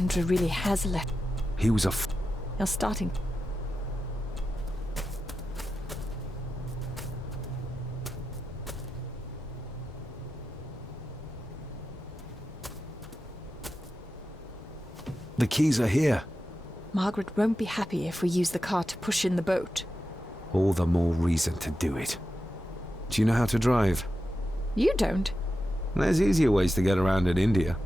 Andrew really has left. He was You're starting. The keys are here. Margaret won't be happy if we use the car to push in the boat. All the more reason to do it. Do you know how to drive? You don't. There's easier ways to get around in India.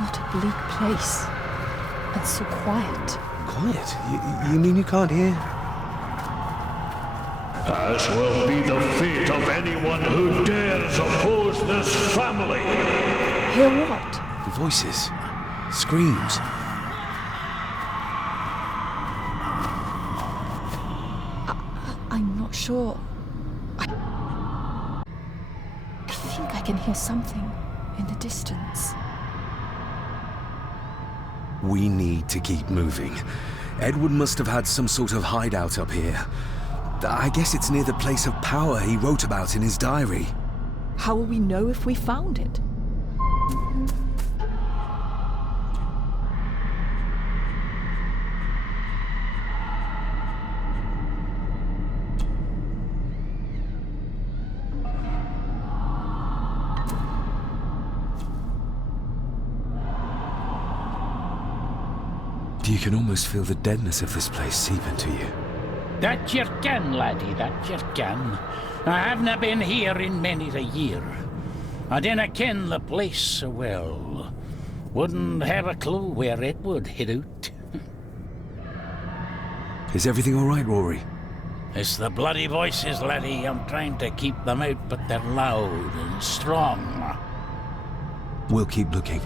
What a bleak place. And so quiet. Quiet? You mean you can't hear? As will be the fate of anyone who dares oppose this family. Hear what? Voices. Screams. I'm not sure. I think I can hear something in the distance. We need to keep moving. Edward must have had some sort of hideout up here. I guess it's near the place of power he wrote about in his diary. How will we know if we found it? You can almost feel the deadness of this place seep into you. That you can, laddie, that you can. I havena been here in many a year. I dinna ken the place so well. Wouldn't have a clue where it would hit out. Is everything all right, Rory? It's the bloody voices, laddie. I'm trying to keep them out, but they're loud and strong. We'll keep looking.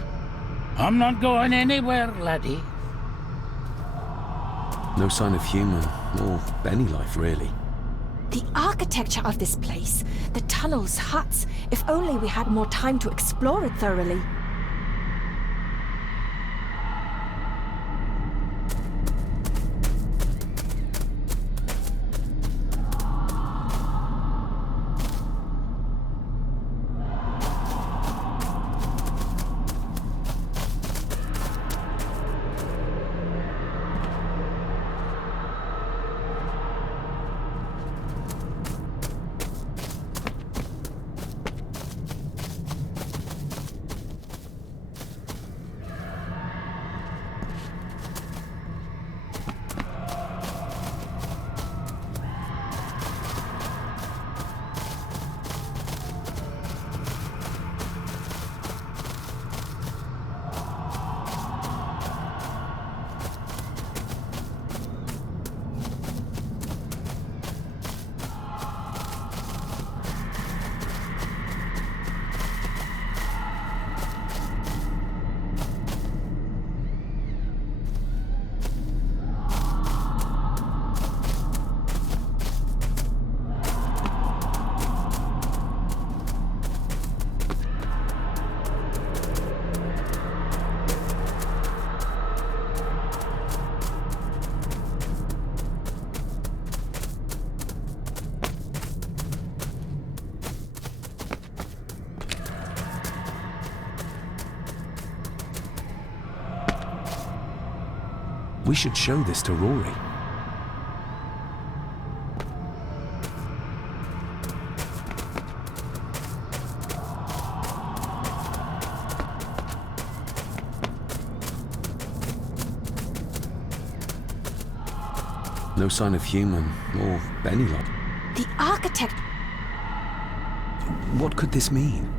I'm not going anywhere, laddie. No sign of human, or any life, really. The architecture of this place, the tunnels, huts. If only we had more time to explore it thoroughly. We should show this to Rory. No sign of human or any life. The architect. What could this mean?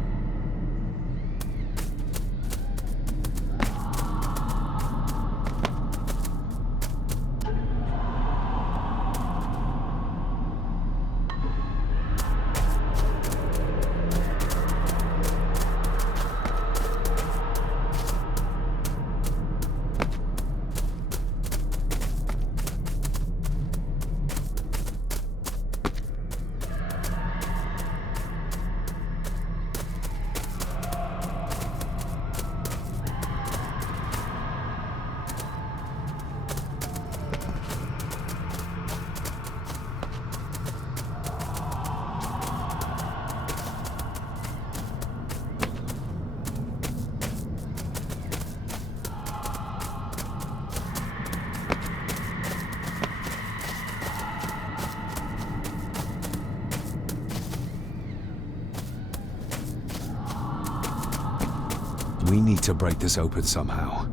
We need to break this open somehow.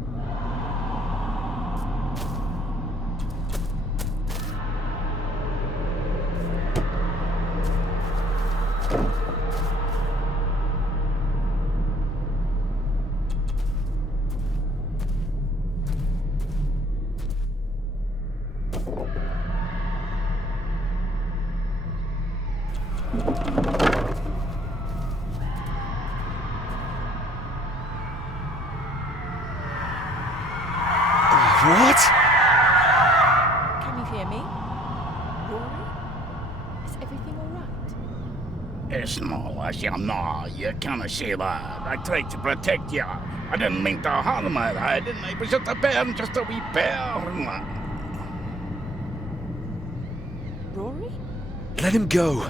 What? Can you hear me? Rory? Is everything alright? It's no, no, you can't say that. I tried to protect you. I didn't mean to harm her. I didn't. It was just a bear, just a wee bear. Rory? Let him go.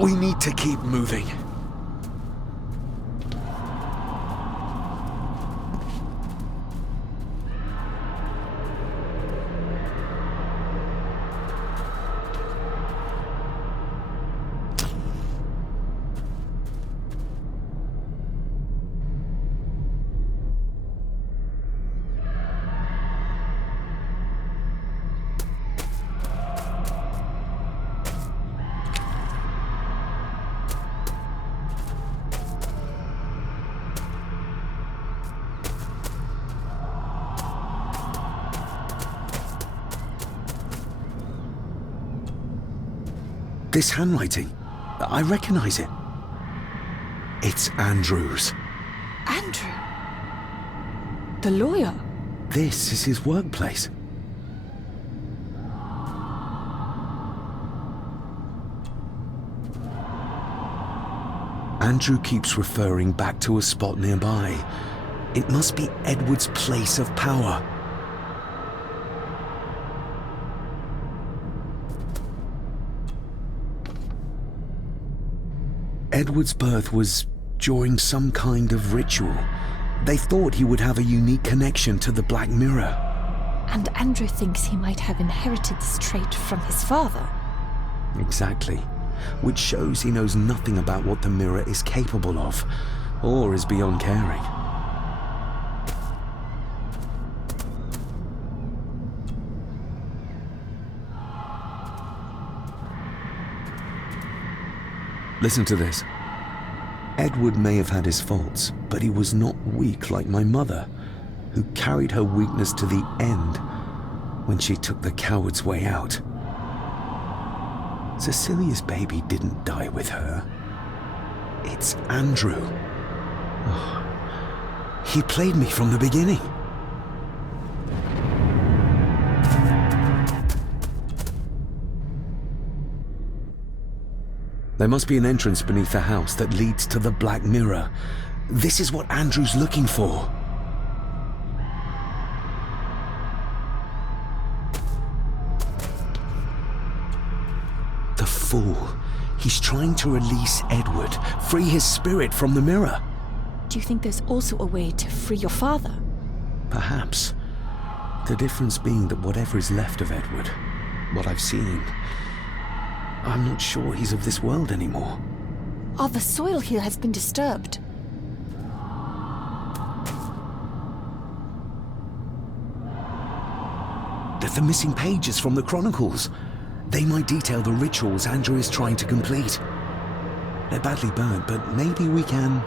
We need to keep moving. This handwriting, I recognize it. It's Andrew's. Andrew? The lawyer? This is his workplace. Andrew keeps referring back to a spot nearby. It must be Edward's place of power. Edward's birth was during some kind of ritual. They thought he would have a unique connection to the Black Mirror. And Andrew thinks he might have inherited this trait from his father. Exactly. Which shows he knows nothing about what the mirror is capable of, or is beyond caring. Listen to this. Edward may have had his faults, but he was not weak like my mother, who carried her weakness to the end when she took the coward's way out. Cecilia's baby didn't die with her. It's Andrew. Oh, he played me from the beginning. There must be an entrance beneath the house that leads to the Black Mirror. This is what Andrew's looking for. The fool. He's trying to release Edward, free his spirit from the mirror. Do you think there's also a way to free your father? Perhaps. The difference being that whatever is left of Edward, what I've seen, I'm not sure he's of this world anymore. Oh, the soil here has been disturbed. The missing pages from the Chronicles. They might detail the rituals Andrew is trying to complete. They're badly burnt, but maybe we can...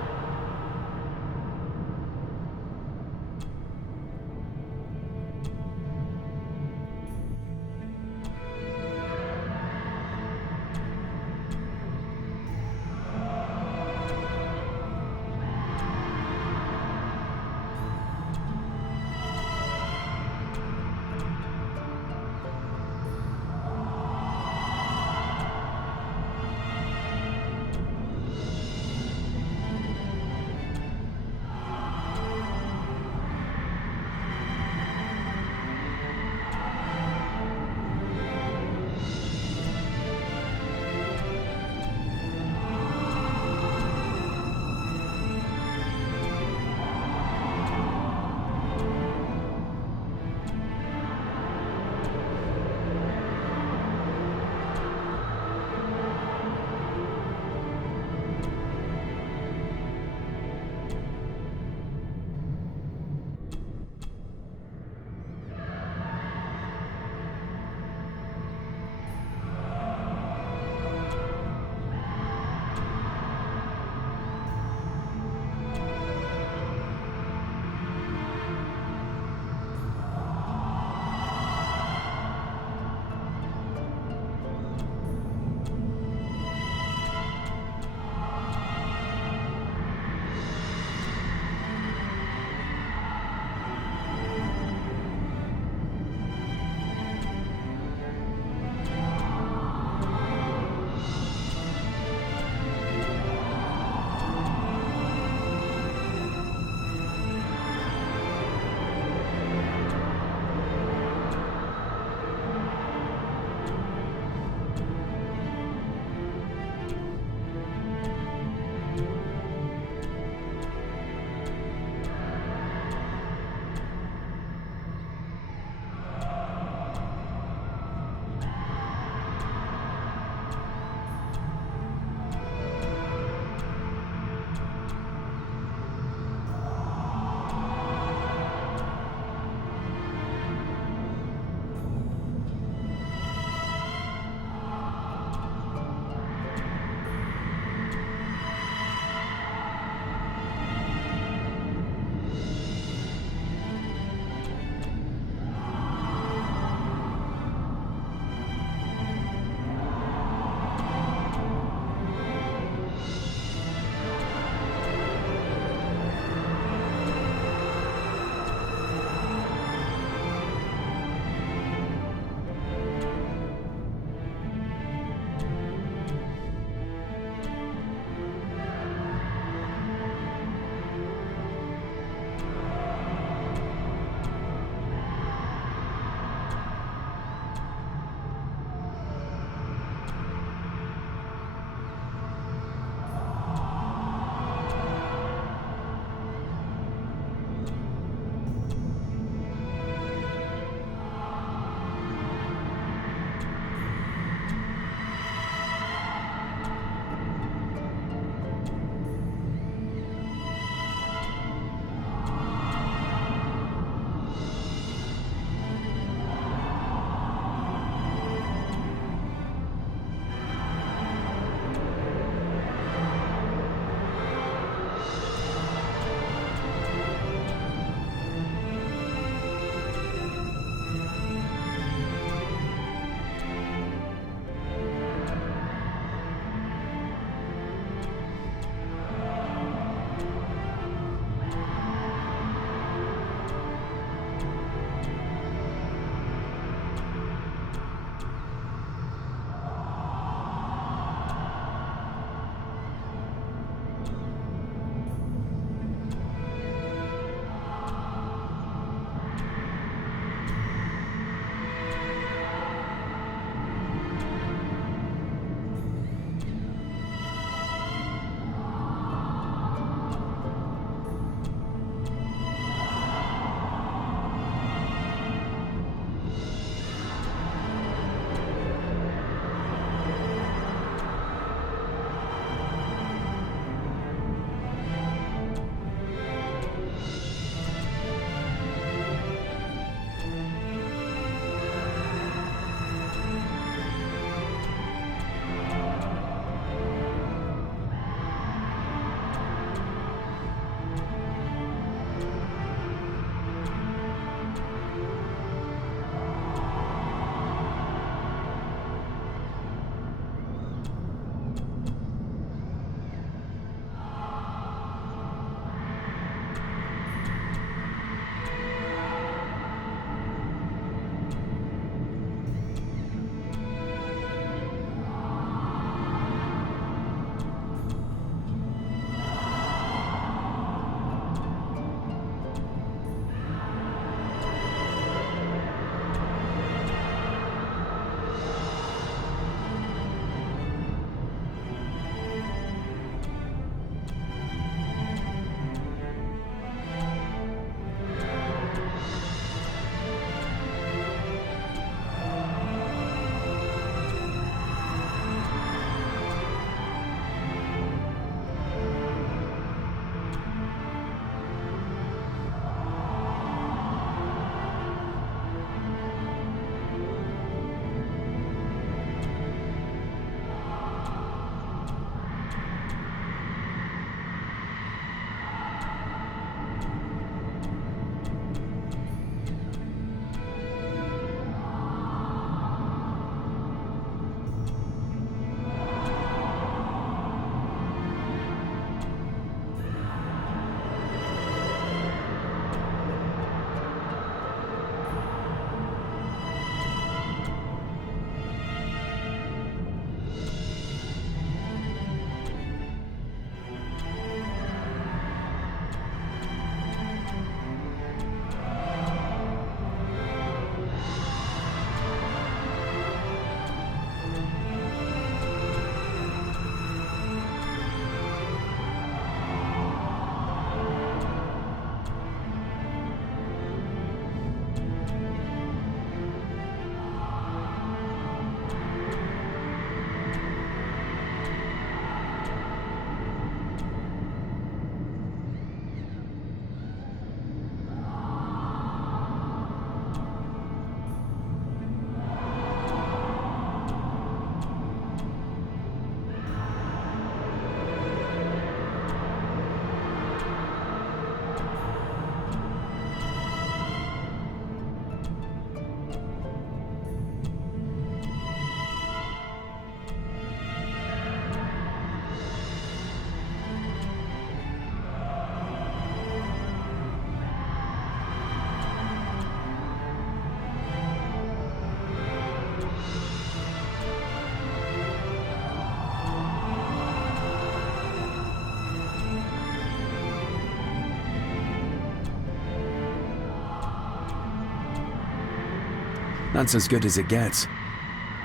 That's as good as it gets.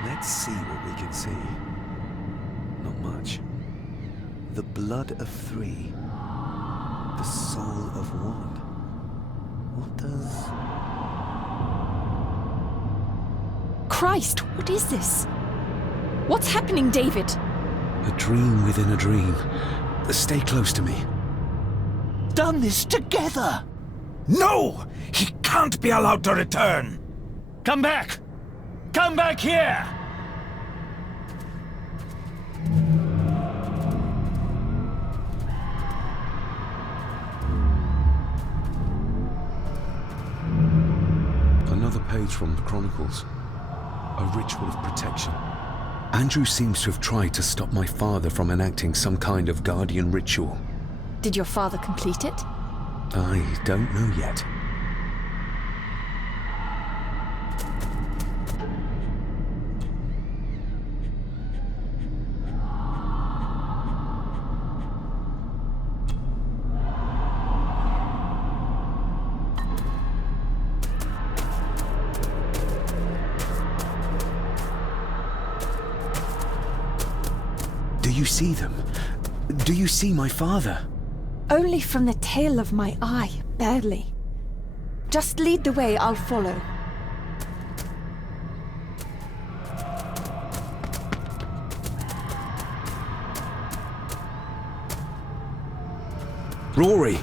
Let's see what we can see. Not much. The blood of three. The soul of one. What does... Christ, what is this? What's happening, David? A dream within a dream. Stay close to me. Done this together! No! He can't be allowed to return! Come back! Come back here! Another page from the Chronicles. A ritual of protection. Andrew seems to have tried to stop my father from enacting some kind of guardian ritual. Did your father complete it? I don't know yet. Do you see them? Do you see my father? Only from the tail of my eye, barely. Just lead the way, I'll follow. Rory!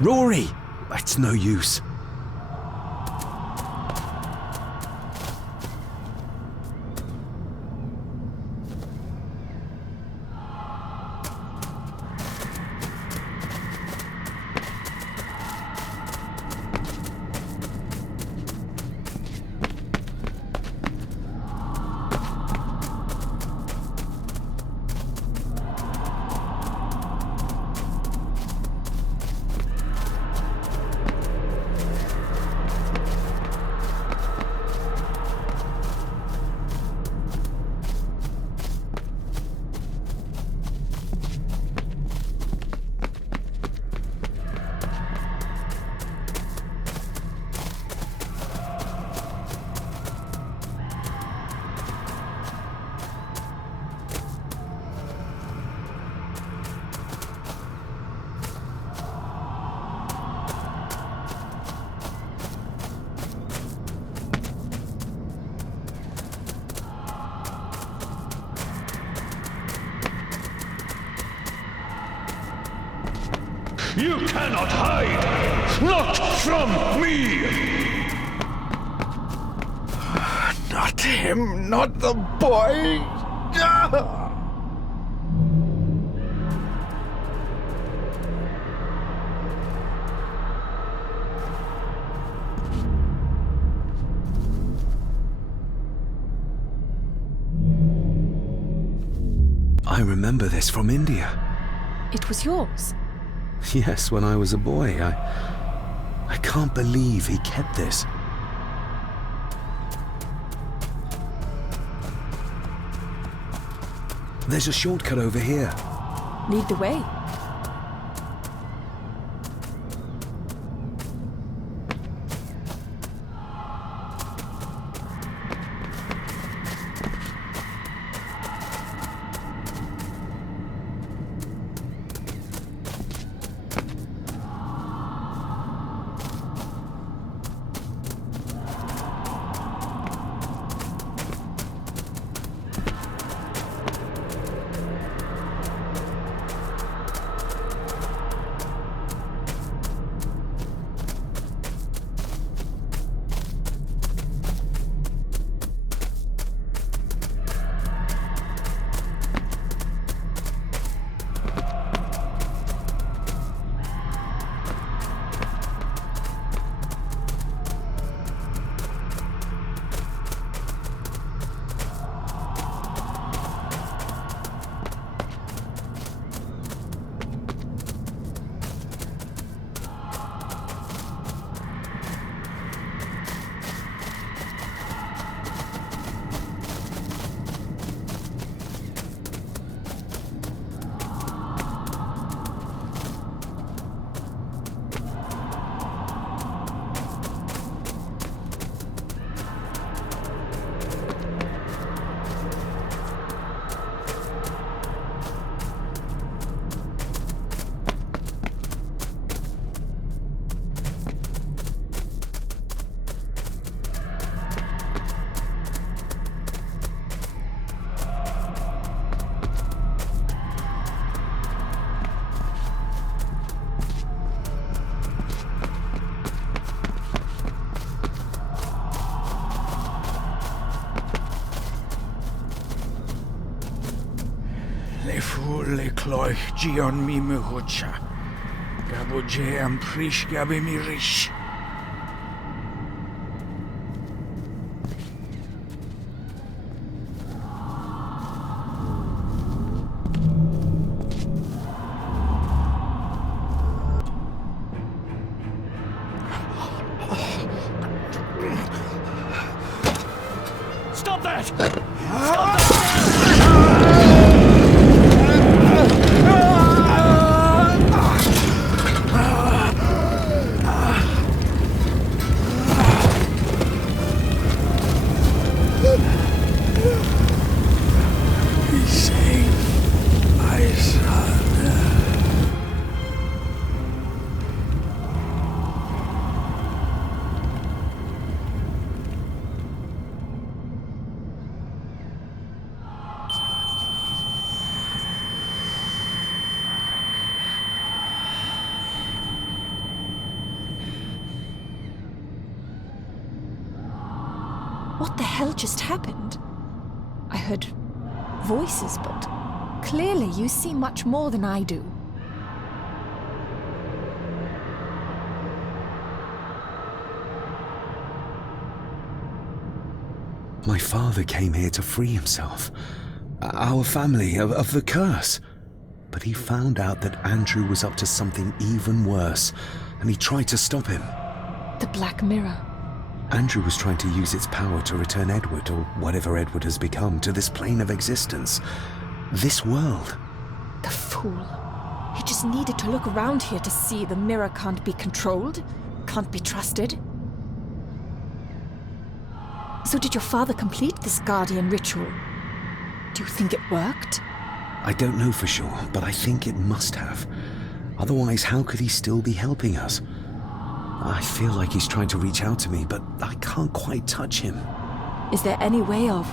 Rory! It's no use. You cannot hide! Not from me! Not him, not the boy! Ah! I remember this from India. It was yours. Yes, when I was a boy. I can't believe he kept this. There's a shortcut over here. Lead the way. Le fu le cloich gion mi muhucha. Gabo je am prish gabe mi rish. Stop that! Be safe, my son. What the hell just happened? I heard voices, but clearly you see much more than I do. My father came here to free himself, our family, of the curse. But he found out that Andrew was up to something even worse, and he tried to stop him. The Black Mirror. Andrew was trying to use its power to return Edward, or whatever Edward has become, to this plane of existence. This world. The fool. He just needed to look around here to see the mirror can't be controlled, can't be trusted. So did your father complete this guardian ritual? Do you think it worked? I don't know for sure, but I think it must have. Otherwise, how could he still be helping us? I feel like he's trying to reach out to me, but I can't quite touch him. Is there any way of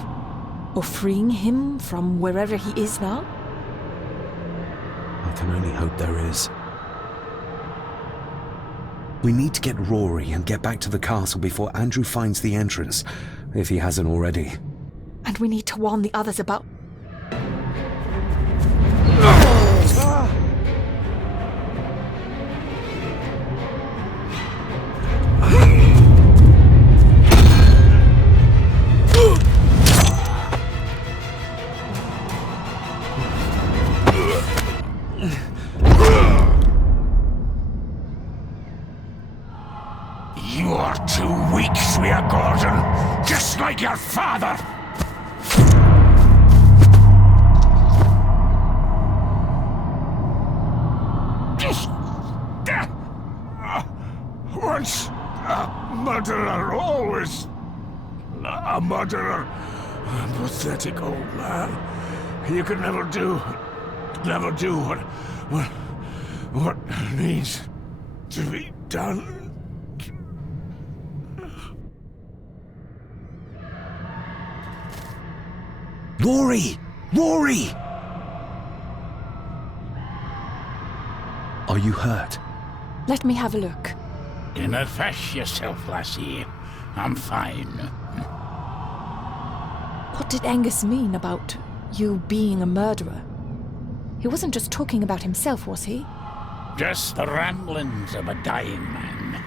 freeing him from wherever he is now? I can only hope there is. We need to get Rory and get back to the castle before Andrew finds the entrance, if he hasn't already. And we need to warn the others about... You are too weak, Swear Gordon, just like your father. Once a murderer, always a murderer. A pathetic old man. You could never do what needs to be done. Rory! Rory! Are you hurt? Let me have a look. Dinna fash yourself, lassie. I'm fine. What did Angus mean about you being a murderer? He wasn't just talking about himself, was he? Just the ramblings of a dying man.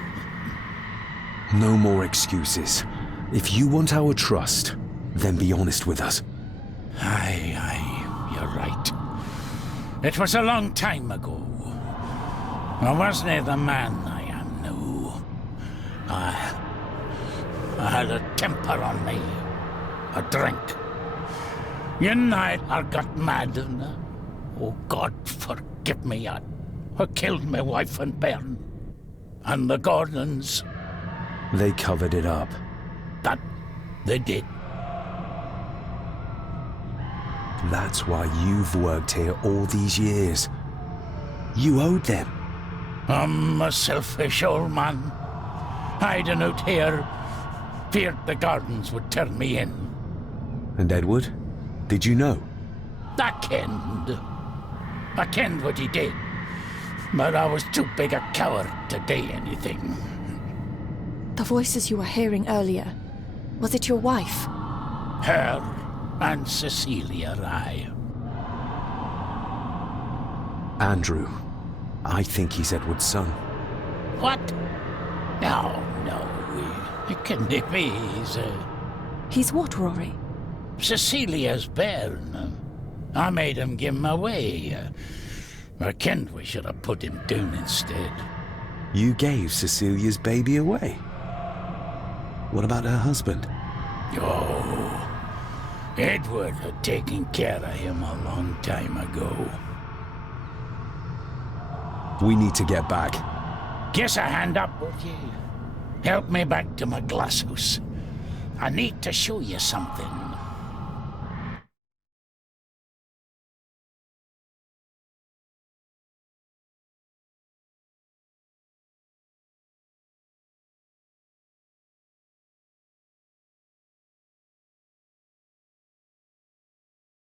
No more excuses. If you want our trust, then be honest with us. Aye, you're right. It was a long time ago. I wasn't the man I am now. I had a temper on me. A drink. You night I got mad and, oh God forgive me, I killed my wife and bairn. And the Gordons. They covered it up. That they did. That's why you've worked here all these years. You owed them. I'm a selfish old man. Hiding out here, feared the Gardens would turn me in. And Edward? Did you know? I kenned what he did. But I was too big a coward to do anything. The voices you were hearing earlier, was it your wife? Her and Cecilia, aye. Andrew. I think he's Edward's son. What? No, it can't be. He's what, Rory? Cecilia's bairn. I made him give him away. I kenned we should have put him down instead. You gave Cecilia's baby away? What about her husband? Oh, Edward had taken care of him a long time ago. We need to get back. Guess a hand up, would you? Help me back to my glasshouse. I need to show you something.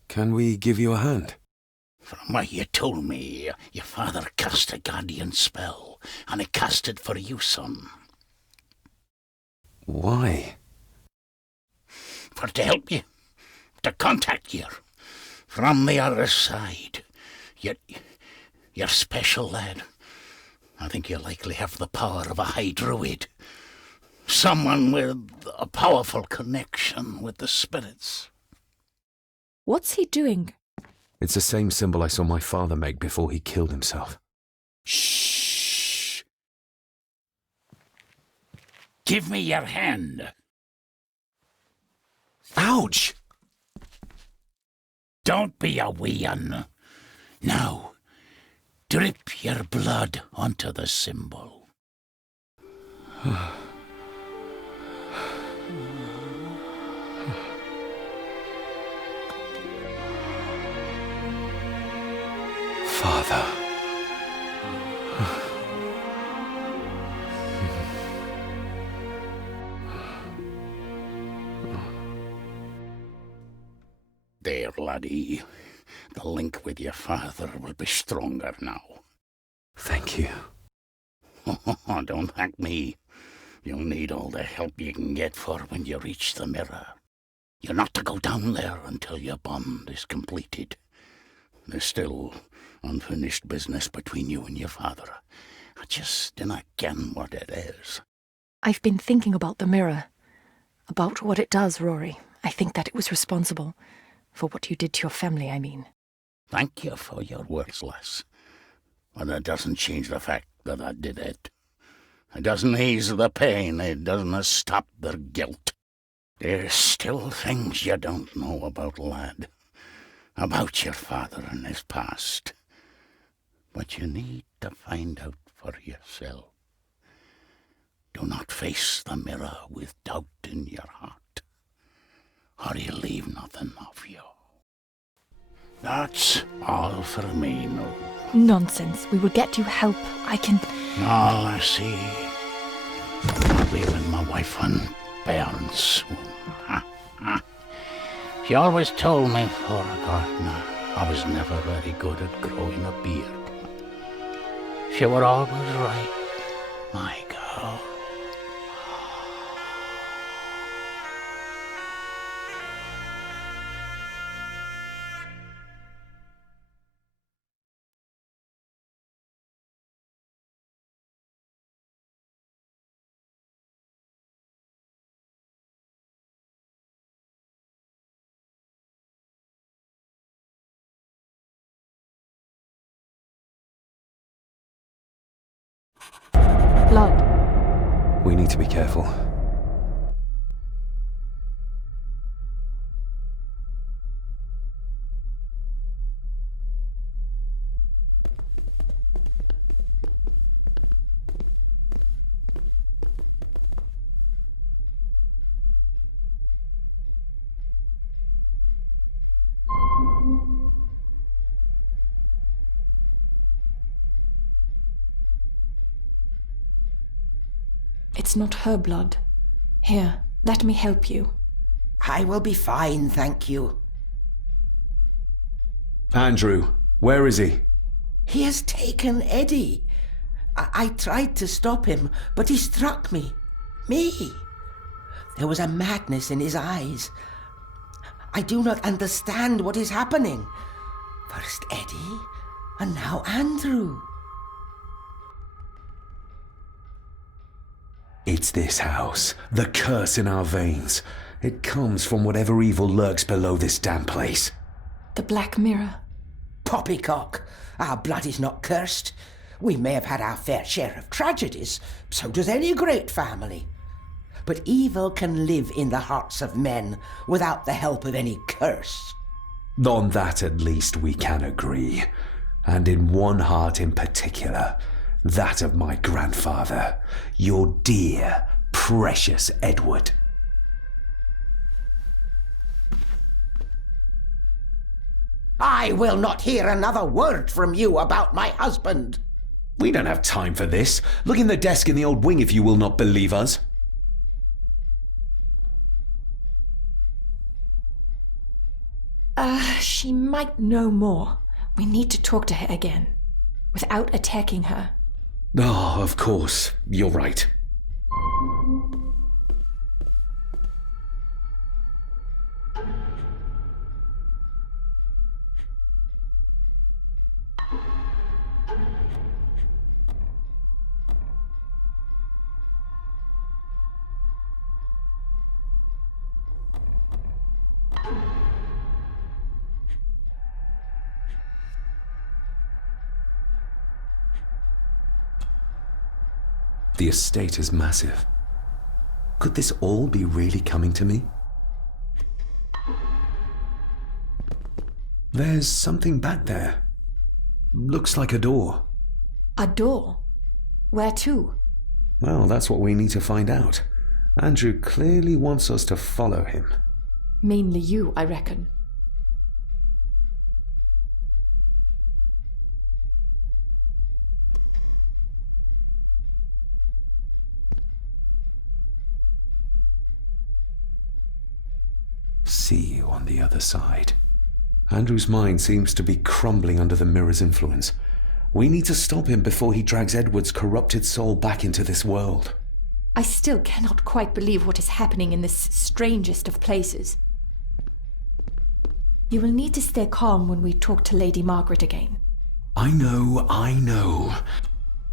Can we give you a hand? From what you told me, your father cast a guardian spell, and he cast it for you, son. Why? For to help you, to contact you from the other side. You're special, lad. I think you likely have the power of a high druid. Someone with a powerful connection with the spirits. What's he doing? It's the same symbol I saw my father make before he killed himself. Shh! Give me your hand. Ouch! Don't be a wee un. Now, drip your blood onto the symbol. Father. There, laddie. The link with your father will be stronger now. Thank you. Don't thank me. You'll need all the help you can get for when you reach the mirror. You're not to go down there until your bond is completed. There's still unfinished business between you and your father. I just dinna ken what it is. I've been thinking about the mirror. About what it does, Rory. I think that it was responsible. For what you did to your family, I mean. Thank you for your words, lass. But it doesn't change the fact that I did it. It doesn't ease the pain. It doesn't stop their guilt. There's still things you don't know about, lad. About your father and his past. But you need to find out for yourself. Do not face the mirror with doubt in your heart, or you leave nothing of you. That's all for me, no. Nonsense. We will get you help. I can... All I see. I'll be with my wife and bairns soon. She always told me for a gardener I was never very good at growing a beard. She were always right, my girl. Blood. We need to be careful. It's not her blood. Here, let me help you. I will be fine, thank you. Andrew, where is he? He has taken Eddie. I tried to stop him, but he struck me. Me. There was a madness in his eyes. I do not understand what is happening. First Eddie, And now Andrew. It's this house, the curse in our veins. It comes from whatever evil lurks below this damn place. The Black Mirror. Poppycock, our blood is not cursed. We may have had our fair share of tragedies, so does any great family. But evil can live in the hearts of men without the help of any curse. On that at least we can agree. And in one heart in particular, that of my grandfather, your dear, precious Edward. I will not hear another word from you about my husband. We don't have time for this. Look in the desk in the old wing if you will not believe us. She might know more. We need to talk to her again, without attacking her. Oh, of course. You're right. The estate is massive. Could this all be really coming to me? There's something back there. Looks like a door. A door? Where to? Well, that's what we need to find out. Andrew clearly wants us to follow him. Mainly you, I reckon. See you on the other side. Andrew's mind seems to be crumbling under the mirror's influence. We need to stop him before he drags Edward's corrupted soul back into this world. I still cannot quite believe what is happening in this strangest of places. You will need to stay calm when we talk to Lady Margaret again. I know.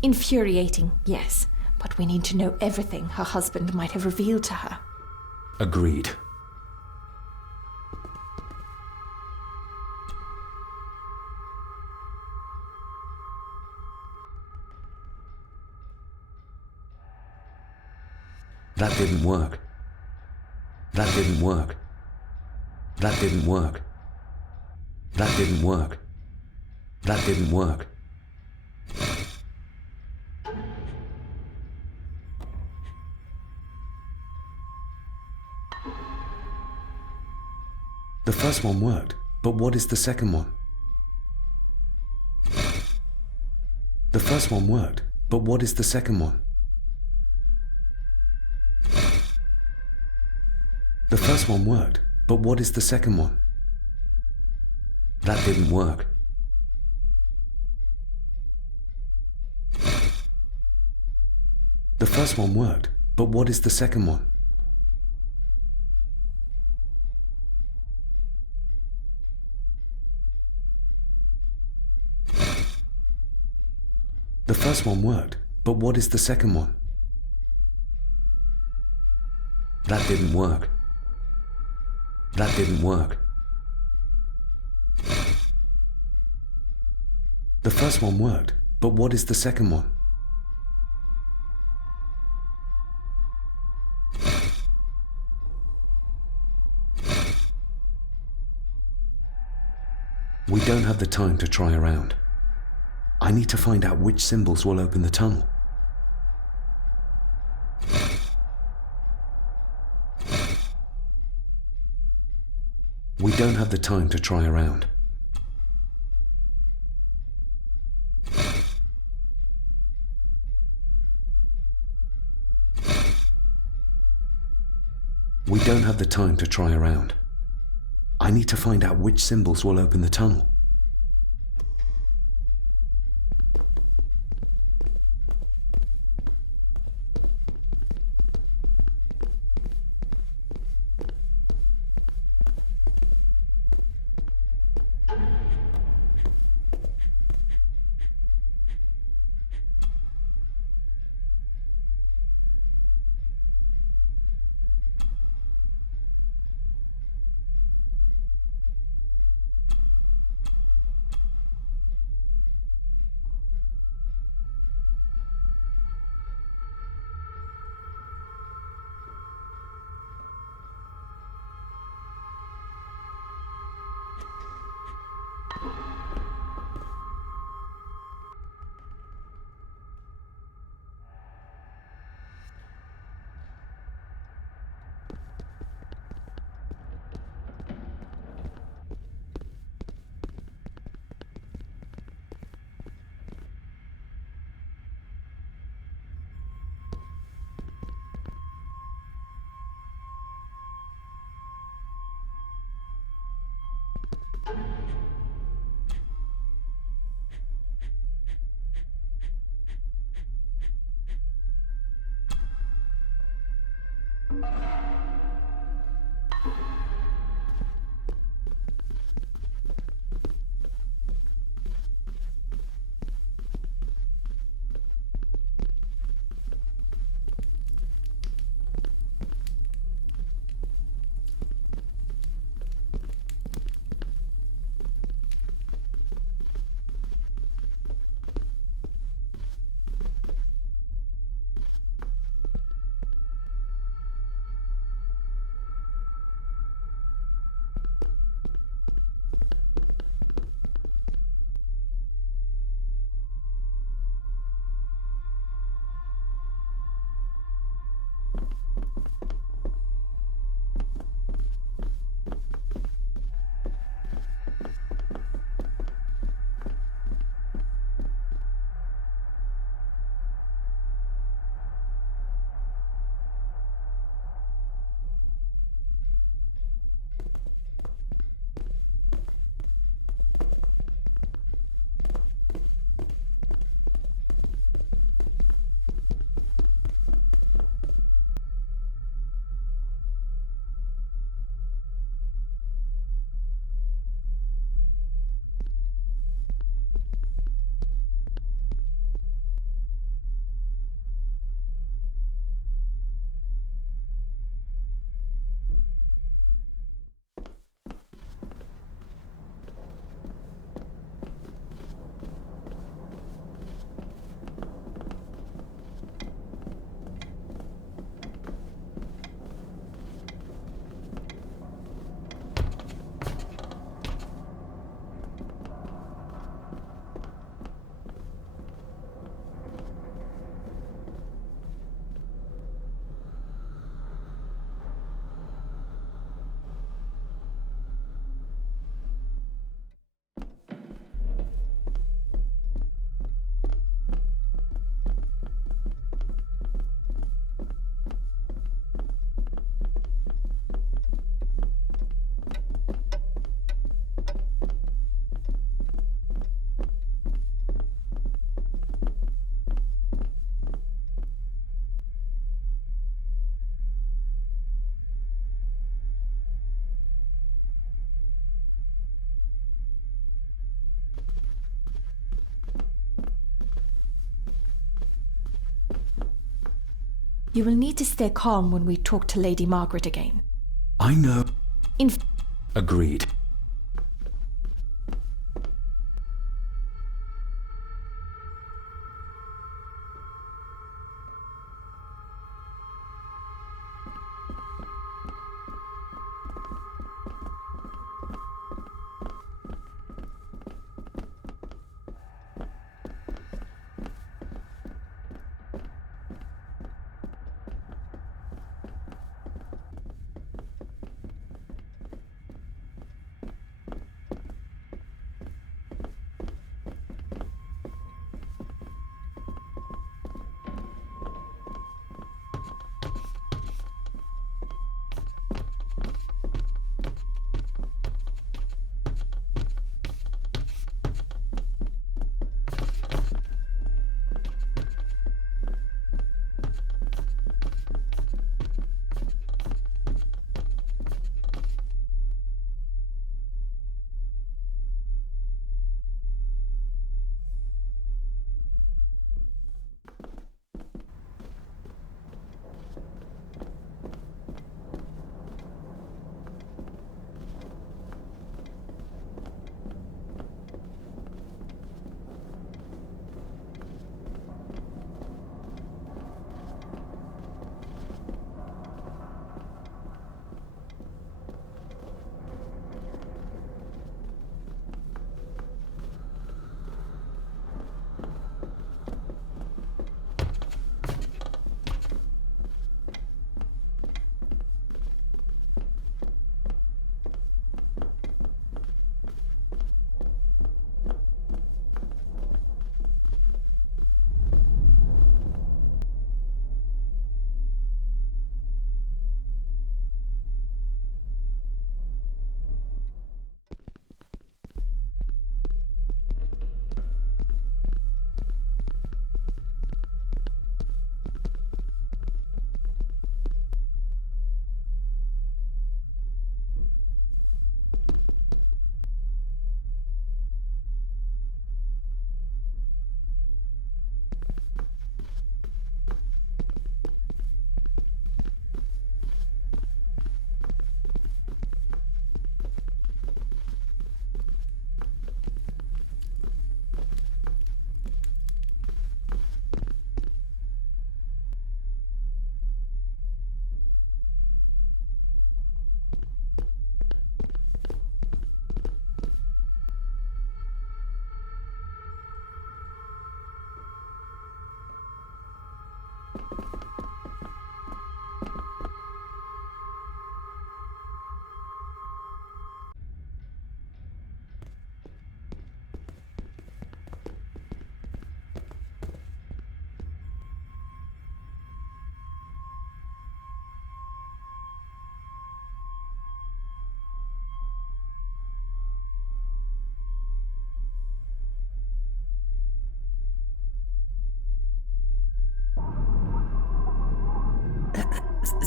Infuriating, yes, but we need to know everything her husband might have revealed to her. Agreed. That didn't work. That didn't work. That didn't work. That didn't work. That didn't work. The first one worked, but what is the second one? The first one worked, but what is the second one? The first one worked, but what is the second one? That didn't work. The first one worked, but what is the second one? The first one worked, but what is the second one? That didn't work. That didn't work. The first one worked, but what is the second one? We don't have the time to try around. I need to find out which symbols will open the tunnel. We don't have the time to try around. We don't have the time to try around. I need to find out which symbols will open the tunnel. You will need to stay calm when we talk to Lady Margaret again. I know. In Agreed.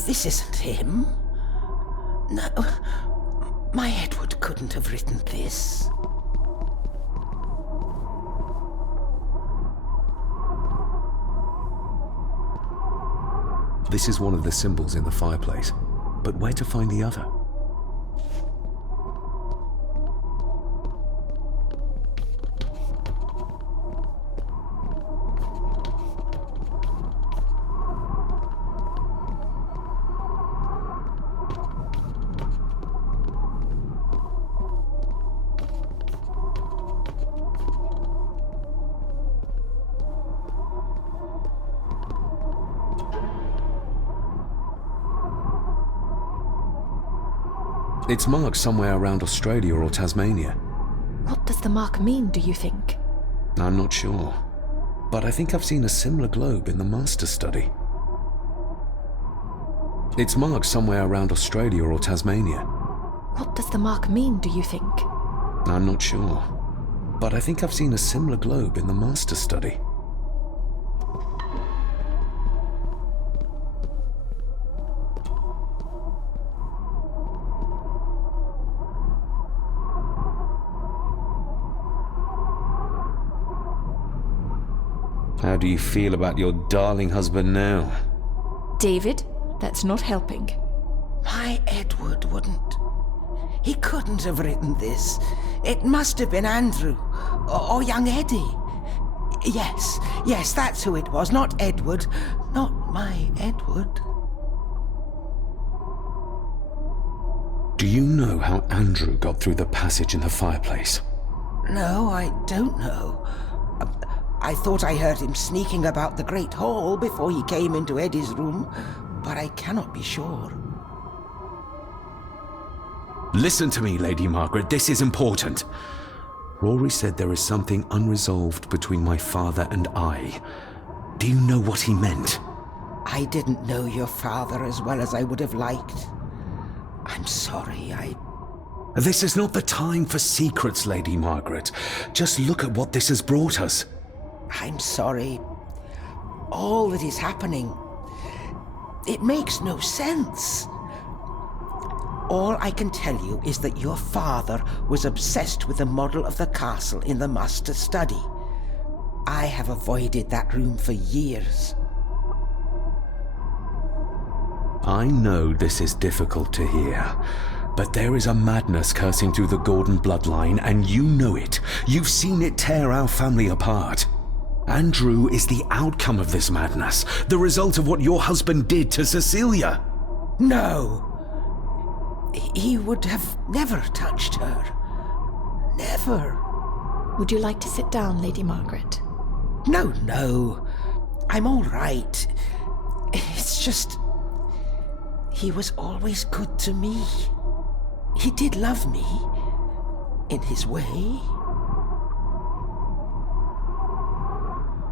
This isn't him. No, my Edward couldn't have written this. This is one of the symbols in the fireplace, but where to find the other? It's marked somewhere around Australia or Tasmania. What does the mark mean, do you think? I'm not sure, but I think I've seen a similar globe in the Master Study. It's marked somewhere around Australia or Tasmania. What does the mark mean, do you think? I'm not sure, but I think I've seen a similar globe in the Master Study. How do you feel about your darling husband now? David, that's not helping. My Edward wouldn't. He couldn't have written this. It must have been Andrew. Or young Eddie. Yes, that's who it was. Not Edward. Not my Edward. Do you know how Andrew got through the passage in the fireplace? No, I don't know. I thought I heard him sneaking about the Great Hall before he came into Eddie's room, but I cannot be sure. Listen to me, Lady Margaret, this is important. Rory said there is something unresolved between my father and I. Do you know what he meant? I didn't know your father as well as I would have liked. I'm sorry, This is not the time for secrets, Lady Margaret. Just look at what this has brought us. I'm sorry. All that is happening, it makes no sense. All I can tell you is that your father was obsessed with the model of the castle in the Master Study. I have avoided that room for years. I know this is difficult to hear, but there is a madness coursing through the Gordon bloodline, and you know it. You've seen it tear our family apart. Andrew is the outcome of this madness, the result of what your husband did to Cecilia. No. He would have never touched her. Never. Would you like to sit down, Lady Margaret? No. I'm all right. It's just... he was always good to me. He did love me. In his way.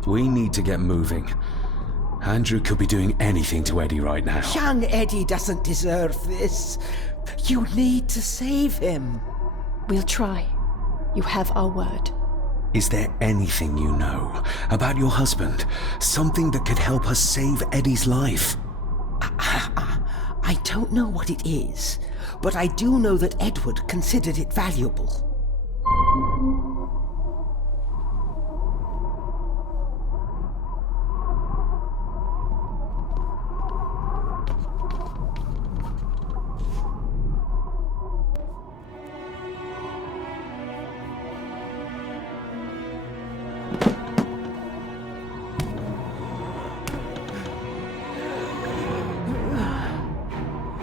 We need to get moving. Andrew could be doing anything to Eddie right now. Young Eddie doesn't deserve this. You need to save him. We'll try. You have our word. Is there anything you know about your husband? Something that could help us save Eddie's life? I don't know what it is, but I do know that Edward considered it valuable.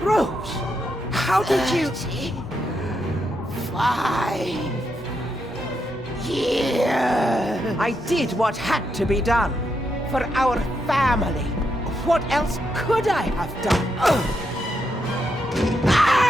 Rose, how did you... 5 years. I did what had to be done. For our family. What else could I have done? Ah!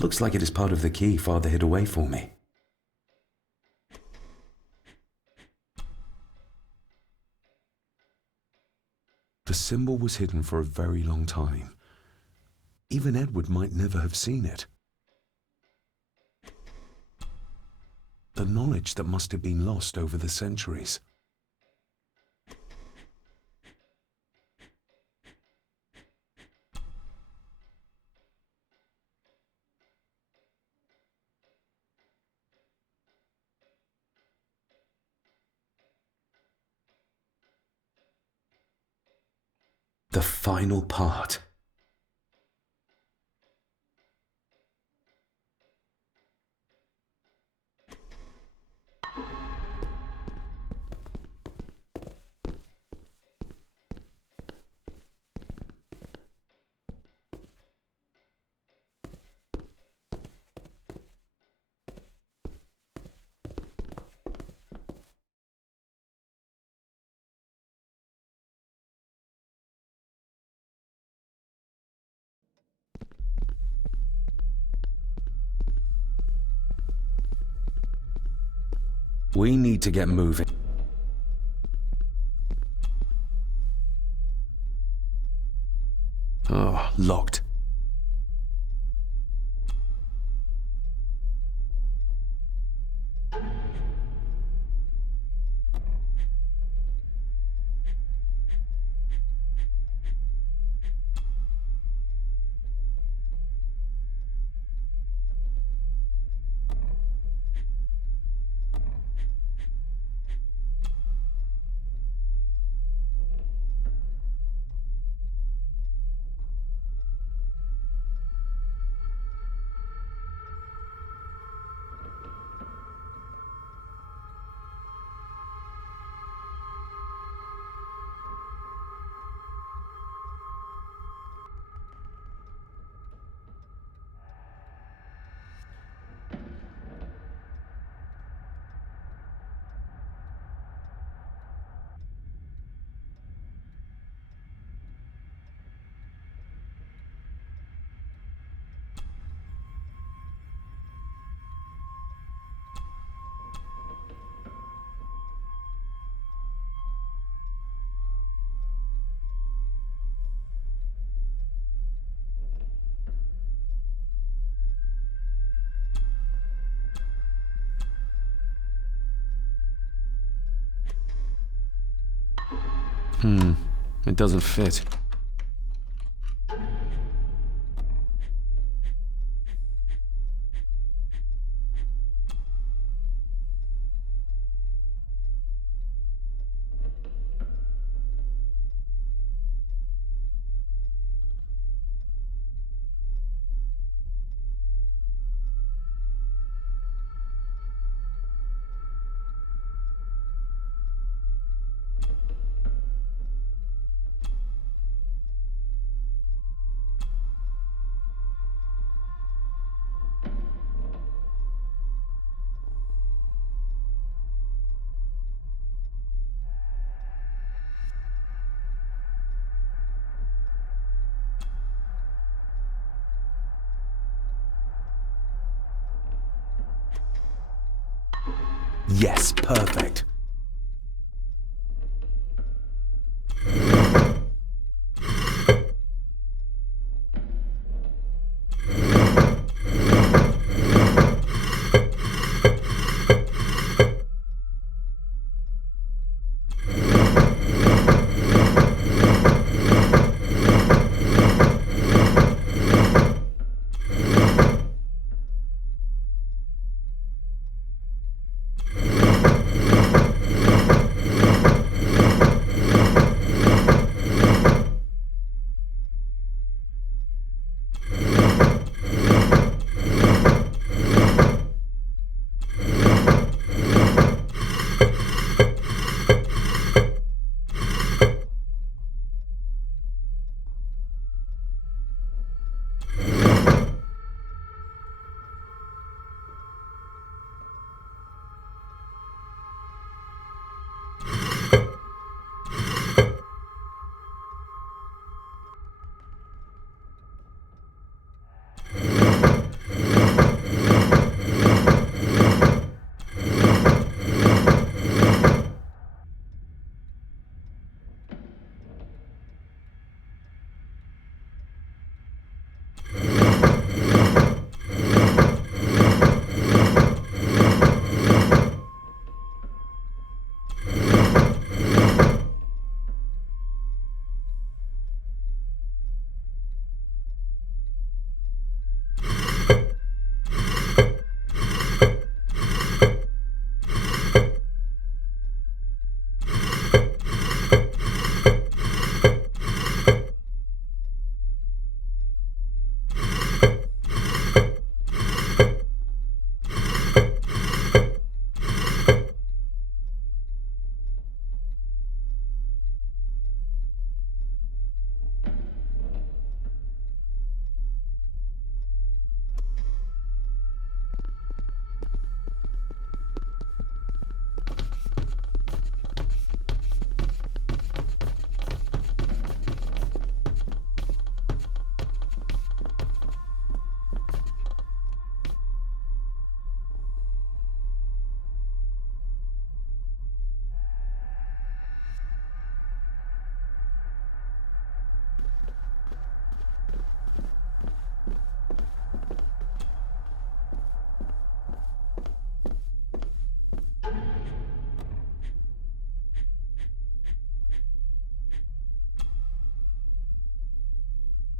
Looks like it is part of the key Father hid away for me. The symbol was hidden for a very long time. Even Edward might never have seen it. The knowledge that must have been lost over the centuries. The final part. We need to get moving. Oh, locked. It doesn't fit. Yes, perfect.